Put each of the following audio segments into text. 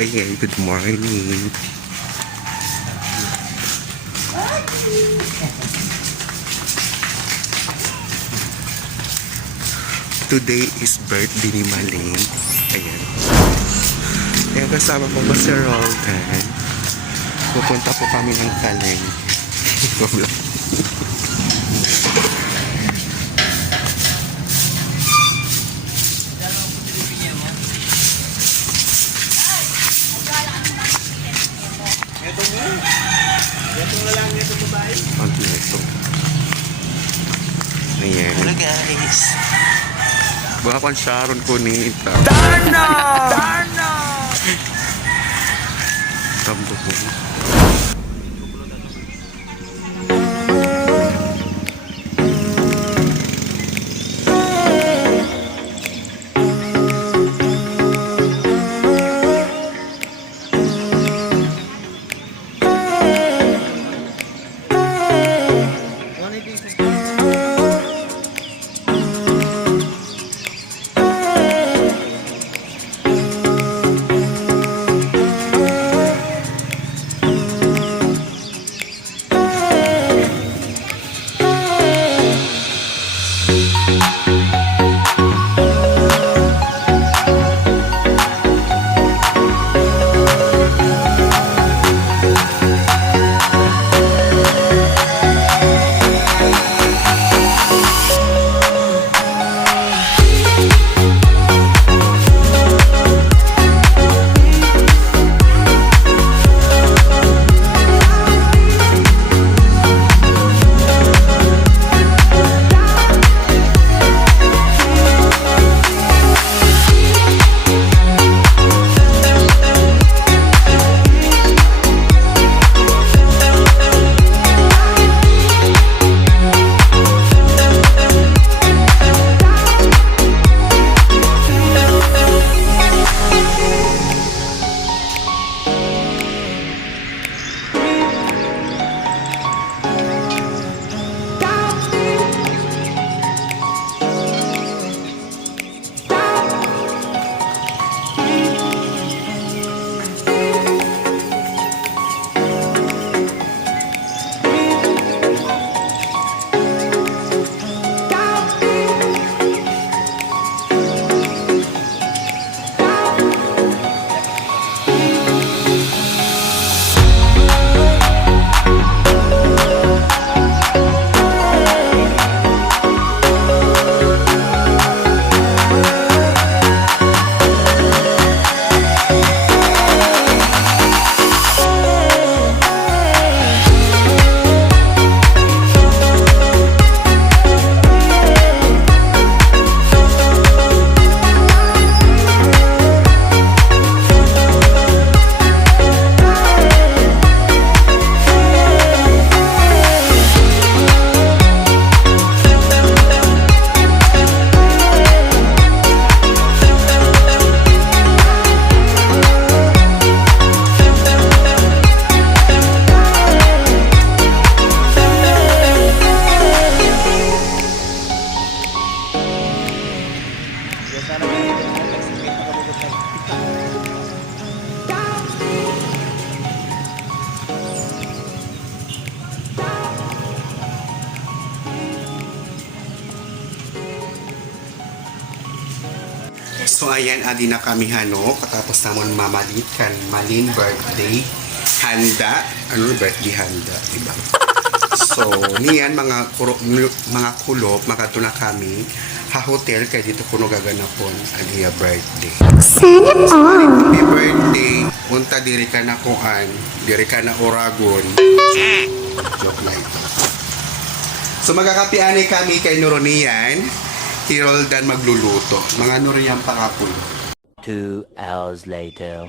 Ayan, good morning. Today is birthday ni Malyn. Ayan. Kaya kasama ko po si Roldan. Pupunta po kami ng Kaleng. Ayan. Hello guys. Baka kung Sharon ko ni Ita. Darno! Darno! Tambo po. So ayan, adi na kami katapos namon mamalikan Malyn birthday handa, birthday handa, diba? So niyan mga kulop makatuna kami ha hotel kay dito kuno gaganapon adi birthday. Happy birthday. Unta diri ka na kuan, diri ka na Oragon. Joke na ito. So magkakapianay kami kay Noronian. Roldan magluluto. Mga Noronian pangapulo. 2 hours later.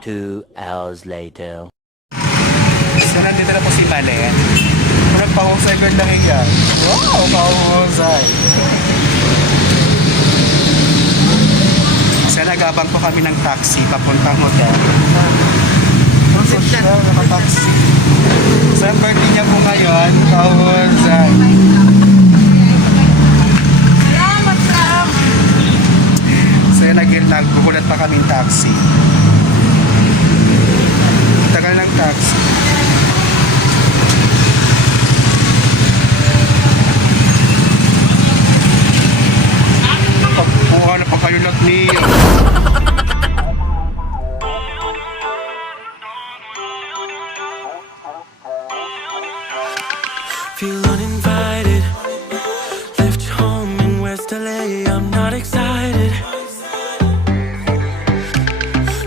2 hours later. So, nandito na po si Malyn. Nagpahusay ko lang yan. Wow, pahusay. So, nag-abang po kami ng taxi papuntang hotel. So, siya, nakataxi. So, ang birthday niya po ngayon, pahusay. So, nagbuhulat pa kaming taxi. Tagal ng taxi. Pagbuha na pa kayo lahat niyo. Feel uninvited. Left home in West LA. I'm not excited.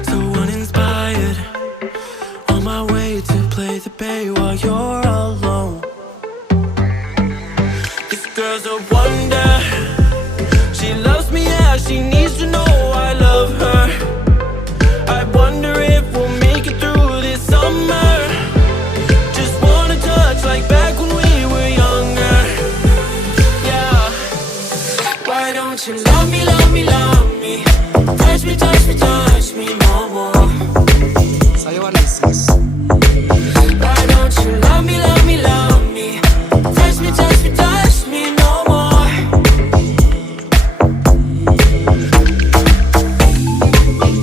So uninspired. On my way to play the bay while you're alone. This girl's a wonder. She loves me, yeah. She needs to know I love her. I wonder if we'll make it through this summer. Just wanna touch like back when we were younger. Yeah. Why don't you love me, love me, love me? Touch me, touch me, touch me no more. Sayo na sis. Why don't you love me, love me, love me? Touch me, touch me, touch me no more.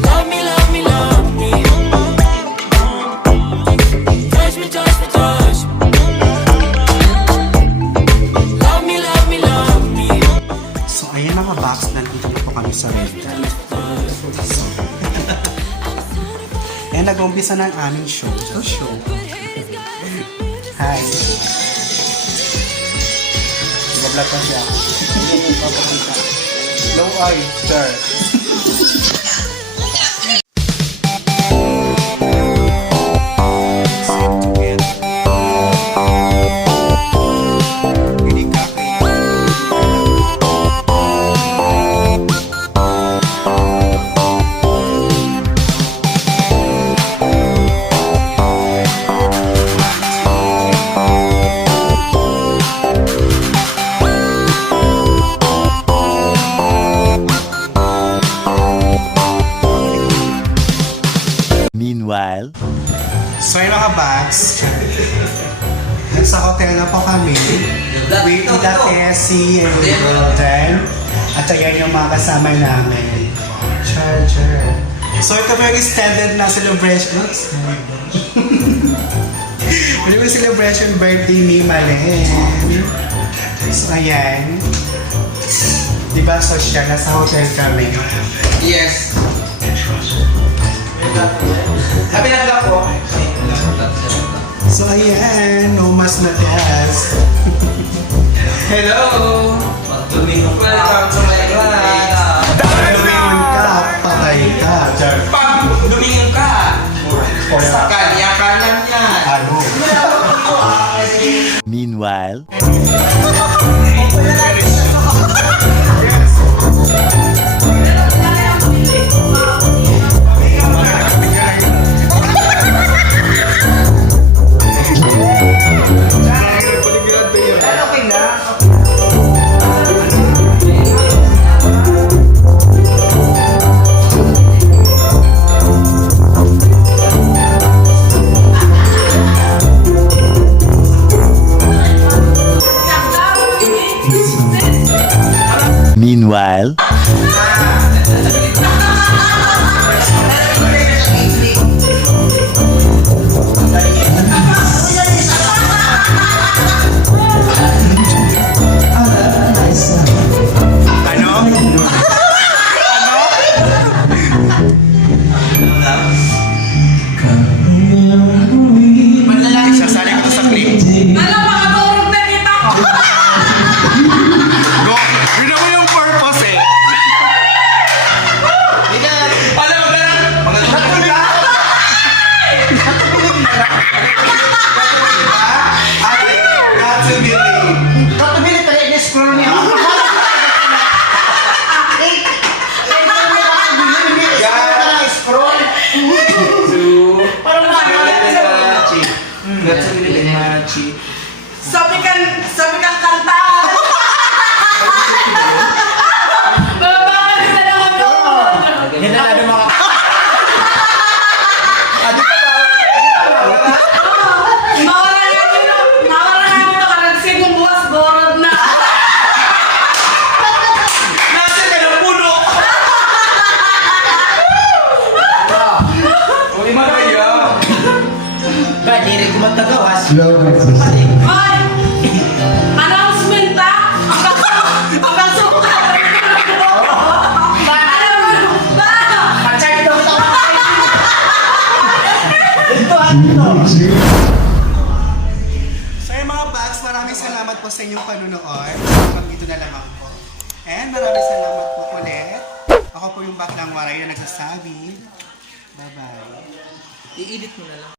Love me, love me, love me. Touch me, touch me, touch me. Love me, love me, love me. So, ayan mga box, nandito na po kami sa rental. So, eh, nag-umpisa na ang aming show. Show. Hi. Nag-vlog pa siya. Low eye, sir. Meanwhile, So yung mga bags, nasa hotel na po kami with Tita Tessie and Golden. At ayan yung mga kasama namin. Charger. So ito po yung extended na celebration. Ito yung celebration birthday ni Malyn. So ayan. Diba social, nasa hotel kami. Yes. Happy na lang po. So ayan, no mas na test. Hello. Welcome to my class. Lumingon ka, patay ka. Pag lumingon ka, sa kanya kanan yan. Ano? meanwhile, Love existing. Hoy! Announcement ta! Hanggang suka! Alam mo ba? Pachay daw ito. So yung mga bags, maraming salamat po sa inyong panunood. Hanggang dito na lamang po. And maraming salamat po ulit. Ako po yung Baklang Waray na nagsasabi. Bye-bye. I-edit mo na lang.